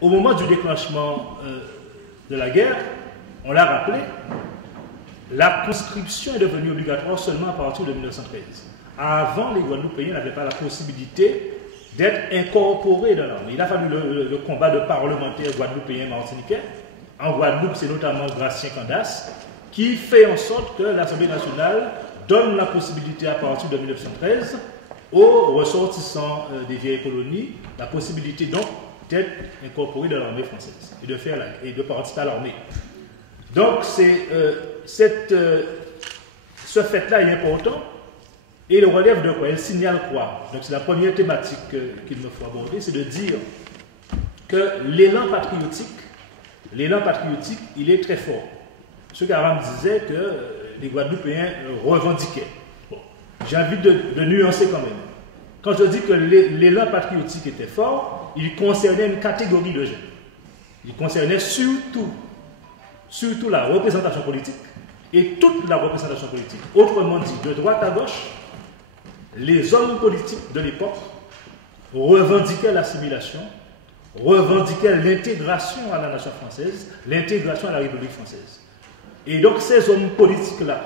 au moment du déclenchement de la guerre, on l'a rappelé, la conscription est devenue obligatoire seulement à partir de 1913. Avant, les Guadeloupéens n'avaient pas la possibilité d'être incorporés dans l'armée. Il a fallu le combat de parlementaires guadeloupéens martiniquais. En Guadeloupe, c'est notamment Gratien Candace qui fait en sorte que l'Assemblée nationale donne la possibilité à partir de 1913 aux ressortissants des vieilles colonies, la possibilité donc d'être incorporés dans l'armée française et de participer à l'armée. Donc ce fait-là est important et il relève de quoi? Il signale quoi? Donc c'est la première thématique qu'il me faut aborder, c'est de dire que l'élan patriotique, il est très fort. M. Karam disait que les Guadeloupéens revendiquaient. Bon, j'ai envie de nuancer quand même. Quand je dis que l'élan patriotique était fort, il concernait une catégorie de jeunes. Il concernait surtout la représentation politique et toute la représentation politique. Autrement dit, de droite à gauche, les hommes politiques de l'époque revendiquaient l'assimilation, revendiquaient l'intégration à la nation française, l'intégration à la République française. Et donc ces hommes politiques-là,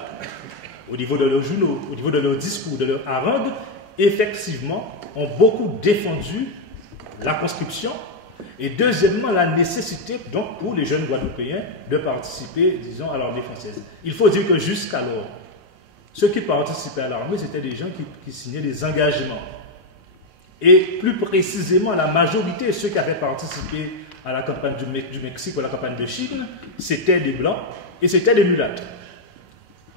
au niveau de leurs journaux, au niveau de leurs discours, de leurs harangues, effectivement, ont beaucoup défendu la conscription et deuxièmement, la nécessité donc pour les jeunes Guadeloupéens de participer, disons, à l'armée française. Il faut dire que jusqu'alors, ceux qui participaient à l'armée, c'était des gens qui signaient des engagements. Et plus précisément, la majorité de ceux qui avaient participé à la campagne du Mexique ou à la campagne de Chine, c'était des Blancs et c'était des mulâtres.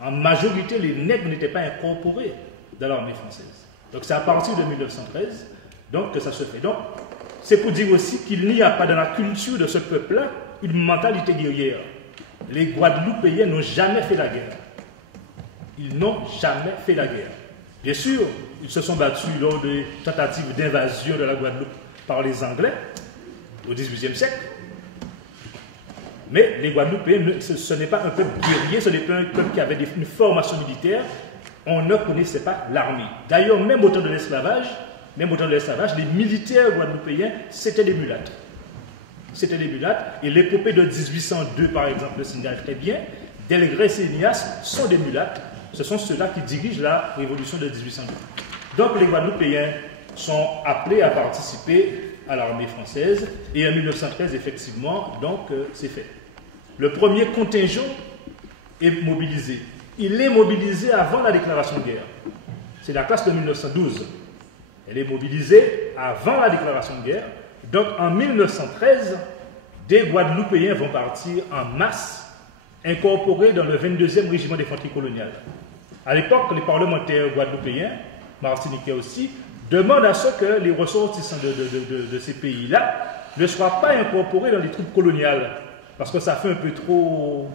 En majorité, les nègres n'étaient pas incorporés dans l'armée française. Donc c'est à partir de 1913 donc, que ça se fait. Donc, c'est pour dire aussi qu'il n'y a pas dans la culture de ce peuple-là une mentalité guerrière. Les Guadeloupéens n'ont jamais fait la guerre. Ils n'ont jamais fait la guerre. Bien sûr, ils se sont battus lors des tentatives d'invasion de la Guadeloupe par les Anglais au XVIIIe siècle. Mais les Guadeloupéens, ce n'est pas un peuple guerrier, ce n'est pas un peuple qui avait une formation militaire. On ne connaissait pas l'armée. D'ailleurs, même au temps de l'esclavage, les militaires guadeloupéens, c'était des mulâtres. C'était des mulâtres. Et l'épopée de 1802, par exemple, le signale très bien. Delgrès et Ignace sont des mulâtres. Ce sont ceux-là qui dirigent la révolution de 1802. Donc les Guadeloupéens sont appelés à participer à l'armée française. Et en 1913, effectivement, donc c'est fait. Le premier contingent est mobilisé. Il est mobilisé avant la déclaration de guerre. C'est la classe de 1912. Elle est mobilisée avant la déclaration de guerre. Donc en 1913, des Guadeloupéens vont partir en masse, incorporés dans le 22e régiment d'infanterie coloniale. À l'époque, les parlementaires guadeloupéens, martiniquais aussi, demandent à ce que les ressortissants de ces pays-là ne soient pas incorporés dans les troupes coloniales. Parce que ça fait un peu trop...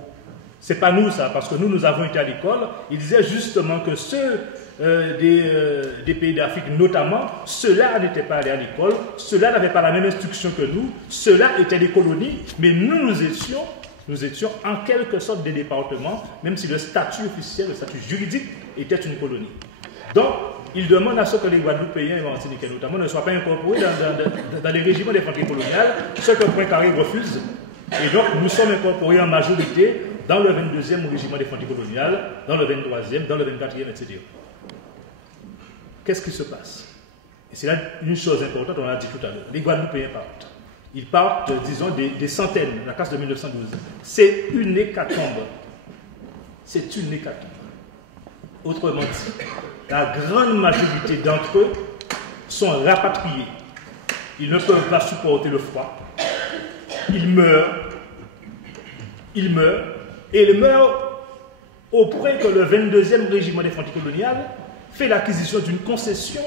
C'est pas nous ça, parce que nous avons été à l'école. Ils disaient justement que ceux des pays d'Afrique, notamment, ceux-là n'étaient pas allés à l'école, ceux-là n'avaient pas la même instruction que nous, ceux-là étaient des colonies, mais nous étions en quelque sorte des départements, même si le statut officiel, le statut juridique était une colonie. Donc, ils demandent à ce que les Guadeloupéens et Martiniquais notamment ne soient pas incorporés dans les régiments d'infanterie coloniale, ce que Poincaré refuse. Et donc, nous sommes incorporés en majorité dans le 22e régiment d'infanterie coloniale, dans le 23e, dans le 24e, etc. Qu'est-ce qui se passe? Et c'est là une chose importante, on l'a dit tout à l'heure. Les Guadeloupéens partent. Ils partent, disons, des centaines, la classe de 1912. C'est une hécatombe. C'est une hécatombe. Autrement dit, la grande majorité d'entre eux sont rapatriés. Ils ne peuvent pas supporter le froid. Ils meurent. Et ils meurent au point que le 22e régiment d'infanterie coloniale fait l'acquisition d'une concession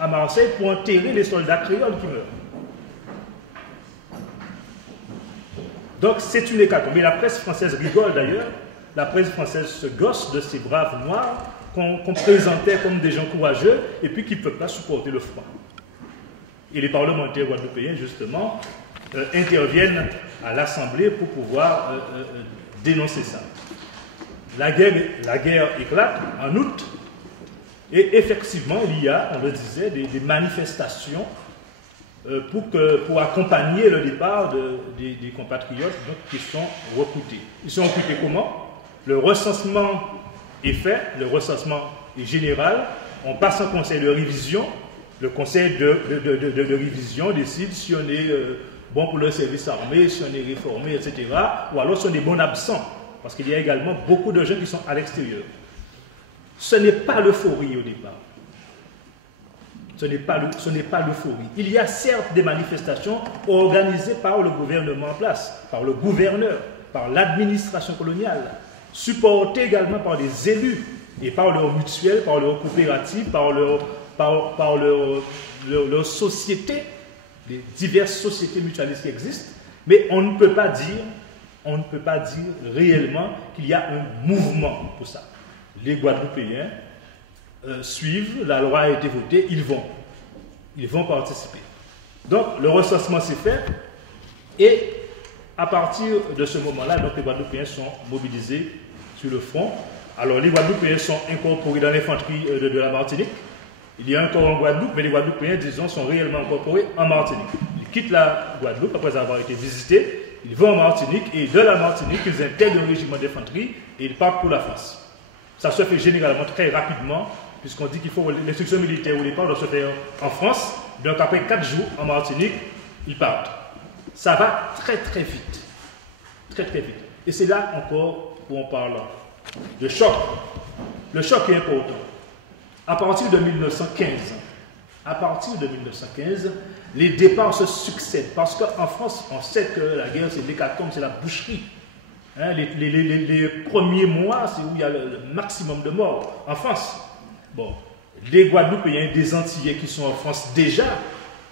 à Marseille pour enterrer les soldats créoles qui meurent. Donc c'est une hécatombe. Et la presse française rigole d'ailleurs. La presse française se gosse de ces braves noirs qu'on présentait comme des gens courageux et puis qui ne peuvent pas supporter le froid. Et les parlementaires guadeloupéens, justement, interviennent à l'Assemblée pour pouvoir dénoncer ça. La guerre éclate en août et effectivement, il y a, on le disait, des manifestations pour accompagner le départ des compatriotes donc, qui sont recrutés. Ils sont recrutés comment? Le recensement est fait, le recensement est général, on passe en conseil de révision, le conseil de révision décide si on est bon pour le service armé, si on est réformé, etc. Ou alors si on est bon absent, parce qu'il y a également beaucoup de gens qui sont à l'extérieur. Ce n'est pas l'euphorie au départ. Ce n'est pas l'euphorie. Il y a certes des manifestations organisées par le gouvernement en place, par le gouverneur, par l'administration coloniale, supportées également par des élus et par leurs mutuelles, par leurs coopératives, par leurs sociétés, les diverses sociétés mutualistes qui existent, mais on ne peut pas dire réellement qu'il y a un mouvement pour ça. Les Guadeloupéens suivent, la loi a été votée, ils vont participer. Donc le recensement s'est fait et à partir de ce moment-là, donc les Guadeloupéens sont mobilisés sur le front. Alors les Guadeloupéens sont incorporés dans l'infanterie de la Martinique. Il y a encore en Guadeloupe, mais les Guadeloupéens, disons, sont réellement incorporés en Martinique. Ils quittent la Guadeloupe après avoir été visités, ils vont en Martinique et de la Martinique, ils intègrent un régiment d'infanterie et ils partent pour la France. Ça se fait généralement très rapidement, puisqu'on dit qu'il faut l'instruction militaire au départ doit se faire en France. Donc après 4 jours en Martinique, ils partent. Ça va très très vite. Très très vite. Et c'est là encore où on parle de choc. Le choc est important. À partir de 1915, les départs se succèdent. Parce qu'en France, on sait que la guerre, c'est l'hécatombe, c'est la boucherie. Hein, les premiers mois, c'est où il y a le maximum de morts en France. Bon, les Guadeloupéens, des Antillais qui sont en France déjà,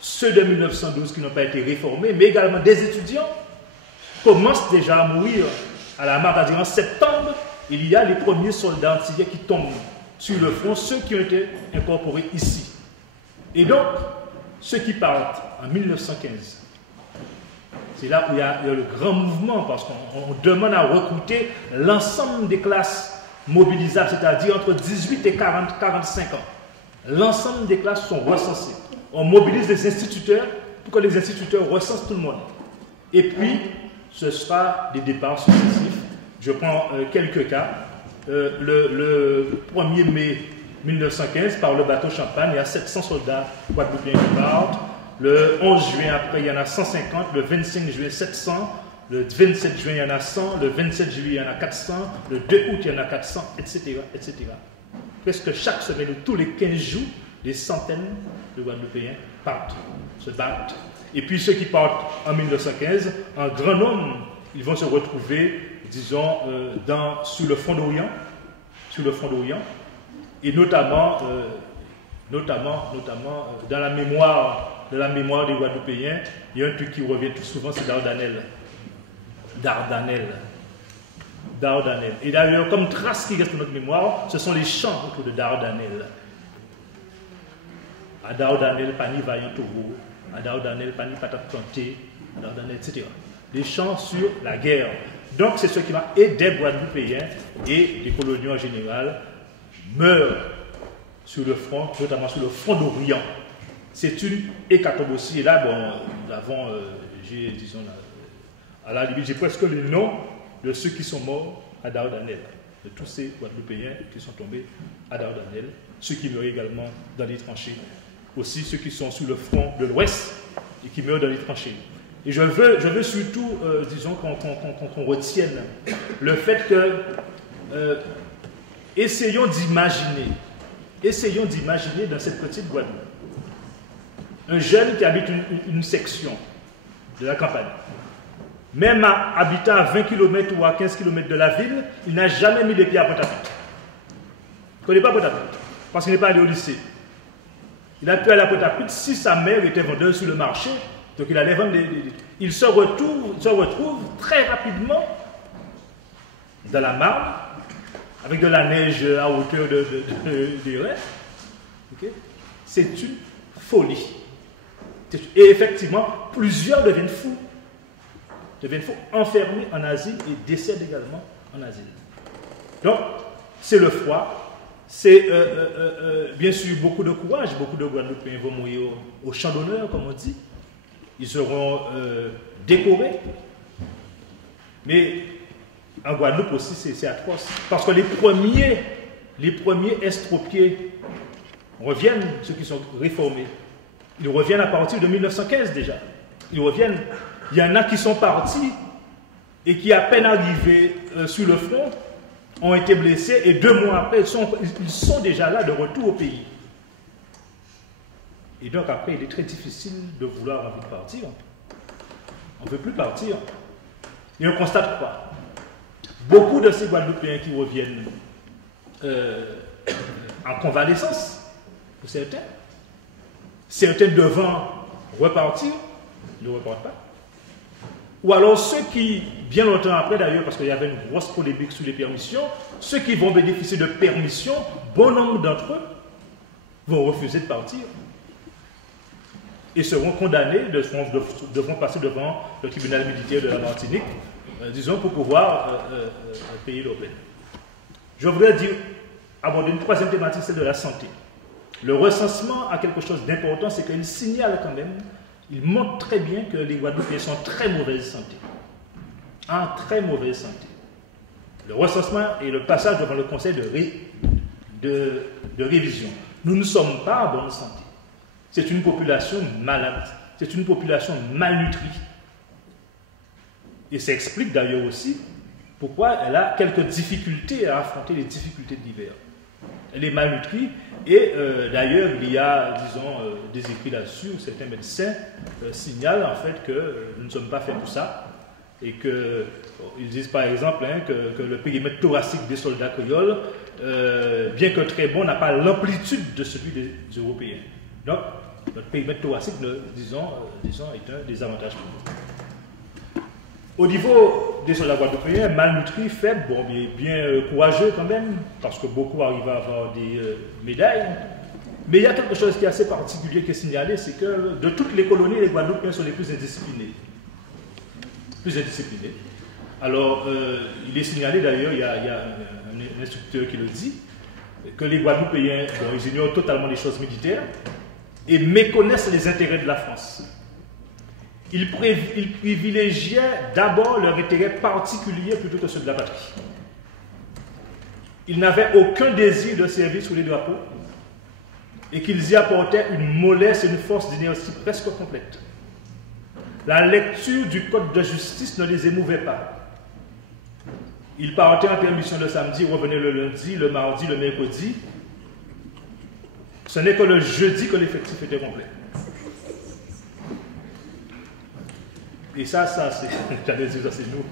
ceux de 1912 qui n'ont pas été réformés, mais également des étudiants, commencent déjà à mourir. À la marque, en septembre, il y a les premiers soldats antillais qui tombent sur le front, ceux qui ont été incorporés ici. Et donc, ceux qui partent en 1915, c'est là où il y a le grand mouvement, parce qu'on demande à recruter l'ensemble des classes mobilisables, c'est-à-dire entre 18 et 45 ans. L'ensemble des classes sont recensées. On mobilise les instituteurs pour que les instituteurs recensent tout le monde. Et puis, ce sera des départs successifs. Je prends quelques cas. Le 1er mai 1915, par le bateau Champagne, il y a 700 soldats guadeloupéens qui partent. Le 11 juin, après, il y en a 150. Le 25 juin, 700. Le 27 juin, il y en a 100. Le 27 juillet, il y en a 400. Le 2 août, il y en a 400, etc., etc. Presque chaque semaine, ou tous les 15 jours, des centaines de Guadeloupéens partent, se battent. Et puis ceux qui partent en 1915, en grand nombre, ils vont se retrouver, disons, sur le front d'Orient, et notamment dans la mémoire des Guadeloupéens, il y a un truc qui revient tout souvent, c'est Dardanelles. Et d'ailleurs, comme trace qui reste dans notre mémoire, ce sont les chants autour de Dardanelles. À Dardanelles, Pani Vaillant Togo, à Dardanelles, Pani Patate Plantée, à Dardanelles, etc. Des chants sur la guerre. Donc, c'est ce qui va aider les Guadeloupéens et les coloniaux en général meurent sur le front, notamment sur le front d'Orient. C'est une hécatombe aussi. Et là, bon, nous avons, disons, à la limite, j'ai presque le nom de ceux qui sont morts à Dardanelles, de tous ces Guadeloupéens qui sont tombés à Dardanelles, ceux qui meurent également dans les tranchées, aussi ceux qui sont sur le front de l'Ouest et qui meurent dans les tranchées. Et je veux surtout, disons, qu'on retienne le fait que essayons d'imaginer dans cette petite Guadeloupe un jeune qui habite une section de la campagne. Même habitant à 20 km ou à 15 km de la ville, il n'a jamais mis les pieds à Pointe-à-Pitre. Il ne connaît pas Pointe-à-Pitre, parce qu'il n'est pas allé au lycée. Il a pu aller à Pointe-à-Pitre si sa mère était vendeuse sur le marché, donc il allait vendre il se retrouve très rapidement dans la marne, avec de la neige à hauteur des reins. Okay? C'est une folie. Et effectivement, plusieurs deviennent fous, enfermés en asile et décèdent également en asile. Donc, c'est le froid, c'est bien sûr beaucoup de courage, beaucoup de Guadeloupéens vont mourir au champ d'honneur, comme on dit, ils seront décorés. Mais en Guadeloupe aussi, c'est atroce. Parce que les premiers estropiés reviennent, ceux qui sont réformés. Ils reviennent à partir de 1915 déjà. Ils reviennent. Il y en a qui sont partis et qui, à peine arrivés sur le front, ont été blessés et 2 mois après, ils sont déjà là de retour au pays. Et donc après, il est très difficile de vouloir envie de partir. On ne veut plus partir. Et on constate quoi? Beaucoup de ces Guadeloupéens qui reviennent en convalescence, pour certains devant repartir, ne repartent pas. Ou alors ceux qui, bien longtemps après d'ailleurs, parce qu'il y avait une grosse polémique sur les permissions, ceux qui vont bénéficier de permissions, bon nombre d'entre eux vont refuser de partir et seront condamnés, devront passer devant le tribunal militaire de la Martinique, disons, pour pouvoir payer leur peine. Je voudrais aborder une 3e thématique, celle de la santé. Le recensement a quelque chose d'important, c'est qu'il signale quand même, il montre très bien que les Guadeloupéens sont en très mauvaise santé. En très mauvaise santé. Le recensement et le passage devant le conseil de révision. Nous ne sommes pas en bonne santé. C'est une population malade. C'est une population malnutrie. Et ça explique d'ailleurs aussi pourquoi elle a quelques difficultés à affronter les difficultés de l'hiver. Elle est malnutrie et d'ailleurs il y a, disons, des écrits là-dessus où certains médecins signalent en fait que nous ne sommes pas faits pour ça et qu'ils disent par exemple que le périmètre thoracique des soldats créoles, bien que très bon, n'a pas l'amplitude de celui des Européens. Donc notre périmètre thoracique, disons, est un désavantage pour nous. Au niveau des soldats guadeloupéens, malnutris, faibles, bon, bien courageux quand même, parce que beaucoup arrivent à avoir des médailles. Mais il y a quelque chose qui est assez particulier qui est signalé, c'est que de toutes les colonies, les Guadeloupéens sont les plus indisciplinés. Alors, il est signalé d'ailleurs, il y a un instructeur qui le dit, que les Guadeloupéens, bon, ils ignorent totalement les choses militaires et méconnaissent les intérêts de la France. Ils privilégiaient d'abord leur intérêt particulier plutôt que ceux de la patrie. Ils n'avaient aucun désir de servir sous les drapeaux et qu'ils y apportaient une mollesse et une force d'inertie presque complète. La lecture du code de justice ne les émouvait pas. Ils partaient en permission le samedi, revenaient le lundi, le mardi, le mercredi. Ce n'est que le jeudi que l'effectif était complet. Et ça c'est, j'allais dire, ça c'est nous.